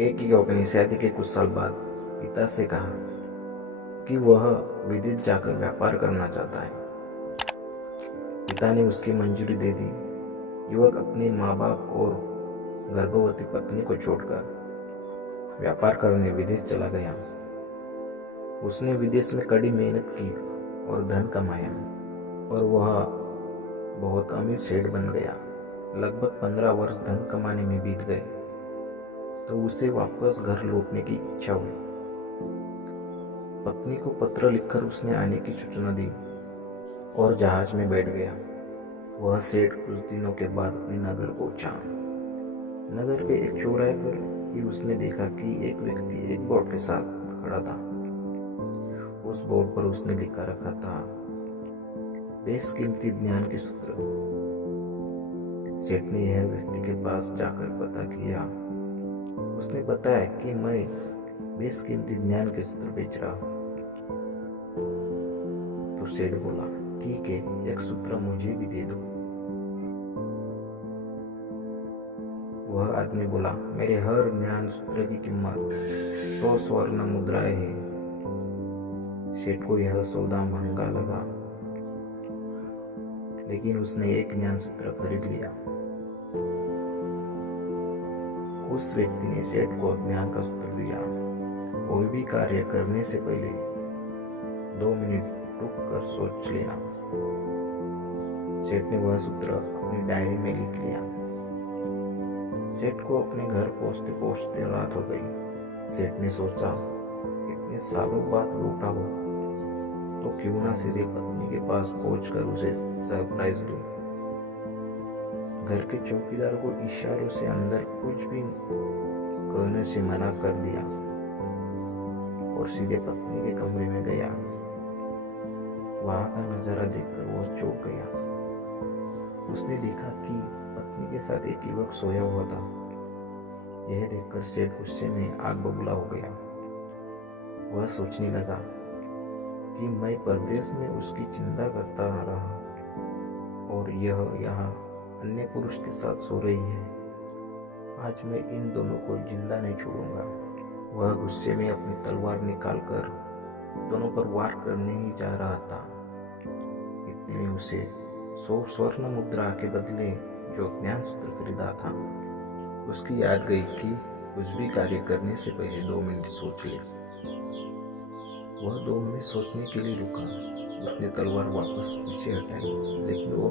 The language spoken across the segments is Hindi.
एक युवक ने शादी के कुछ साल बाद पिता से कहा कि वह विदेश जाकर व्यापार करना चाहता है। पिता ने उसकी मंजूरी दे दी। युवक अपने माँ बाप और गर्भवती पत्नी को छोड़कर व्यापार करने विदेश चला गया। उसने विदेश में कड़ी मेहनत की और धन कमाया और वह बहुत अमीर सेठ बन गया। लगभग 15 वर्ष धन कमाने में बीत गए तो उसे वापस घर लौटने की इच्छा हुई। पत्नी को पत्र लिखकर उसने आने की सूचना दी और जहाज में बैठ गया। वह सेठ कुछ दिनों के बाद अपने नगर पहुंचा। नगर के एक चौराहे पर ही उसने देखा कि एक व्यक्ति एक बोर्ड के साथ खड़ा था। उस बोर्ड पर उसने लिखा रखा था, बेशकीमती ज्ञान के सूत्र। सेठ ने यह व्यक्ति के पास जाकर पता किया। उसने बताया कि मैं बेशकीमती ज्ञान के सूत्र बेच रहा हूं। तो सेठ बोला, ठीक है, एक सूत्र मुझे भी दे दो। वह आदमी बोला, मेरे हर ज्ञान सूत्र की कीमत 100 स्वर्ण मुद्राएं है। सेठ को यह सौदा महंगा लगा, लेकिन उसने एक ज्ञान सूत्र खरीद लिया। उस व्यक्ति ने सेठ को ज्ञान का सूत्र दिया, कोई भी कार्य करने से पहले 2 मिनट रुक कर सोच लेना। सेठ ने वह सूत्र अपनी डायरी में लिख लिया। सेठ को अपने घर पहुंचते पहुंचते रात हो गई। सेठ ने सोचा, इतने सालों बाद लौटा हो तो क्यों ना सीधे पत्नी के पास पहुंचकर उसे सरप्राइज दूं। घर के चौकीदार को इशारों से अंदर कुछ भी कहने से मना कर दिया और सीधे पत्नी के कमरे में गया। वहां का नजारा देखकर वह चौंक गया। उसने देखा कि पत्नी के साथ एक युवक सोया हुआ था। यह देखकर सेठ गुस्से में आग बबूला हो गया। वह सोचने लगा कि मैं परदेश में उसकी चिंता करता रहा और यह यहाँ अन्य पुरुष के साथ सो रही है। आज मैं इन दोनों को जिंदा नहीं छोड़ूंगा। वह गुस्से में अपनी तलवार निकालकर दोनों पर वार करने ही जा रहा था। इतने में उसे 100 स्वर्ण मुद्रा के बदले जो ज्ञान सूत्र खरीदा था, उसकी याद गई कि कुछ भी कार्य करने से पहले 2 मिनट सोच ले। वह 2 मिनट सोचने के लिए रुका। उसने तलवार वापस पीछे हटाई, लेकिन वो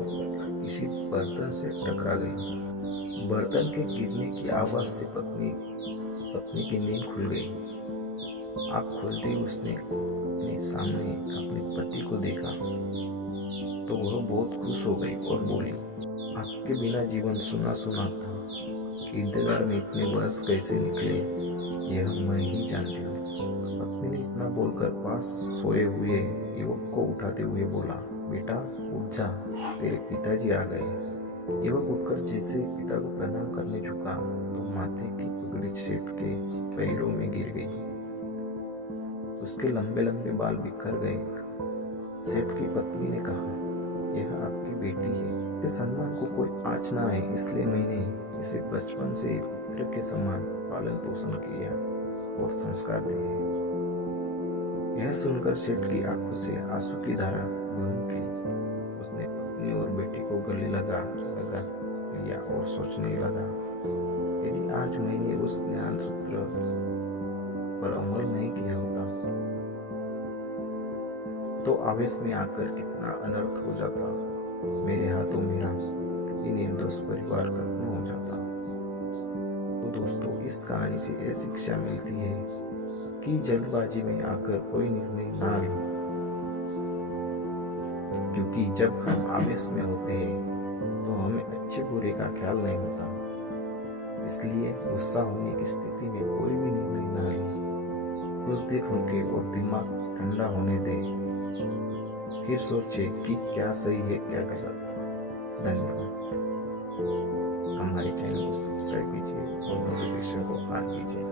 किसी बर्तन से टकरा गई। बर्तन के गिरने की आवाज से पत्नी की नींद खुल गई। आँख खुलते ही उसने अपने सामने अपने पति को देखा तो वह बहुत खुश हो गई और बोली, आपके बिना जीवन सुना सुना था। इंतजार में इतने वर्ष कैसे निकले यह मैं ही जानती हूँ। पत्नी ने इतना बोलकर पास सोए हुए युवक को उठाते हुए बोला, बेटा उठ जा, तेरे पिताजी आ गए। युवक उठकर जैसे पिता को प्रणाम करने झुका तो माथे की पगड़ी सेठ के पैरों में गिर गई। उसके लंबे लंबे बाल बिखर गए। सेठ की पत्नी ने कहा, यह आपकी बेटी है। इस सम्मान को कोई आँच ना है, इसलिए मैंने इसे बचपन से पुत्र के समान पालन पोषण किया और संस्कार दिए। यह सुनकर सेठ की आंखों से आंसू की धारा बह निकली। उसने पत्नी और बेटी को गले लगा लिया और सोचने लगा, यदि आज मैंने उस ज्ञान सूत्र पर अमल नहीं किया होता तो आवेश में आकर कितना अनर्थ हो जाता। मेरे हाथों मेरा ये निर्दोष परिवार खत्म हो जाता। तो दोस्तों, इस कहानी से यह शिक्षा मिलती है कि जल्दबाजी में आकर कोई निर्णय ना लें, क्योंकि जब हम आवेश में होते हैं तो हमें अच्छे बुरे का ख्याल नहीं होता। इसलिए गुस्सा होने की स्थिति में कोई भी निर्णय ना लें। कुछ देर रुके और दिमाग ठंडा होने दें, फिर सोचे कि क्या सही है क्या गलत। धन्यवाद। हमारे चैनल को सब्सक्राइब कीजिए और नोटिफिकेशन को ऑन कीजिए।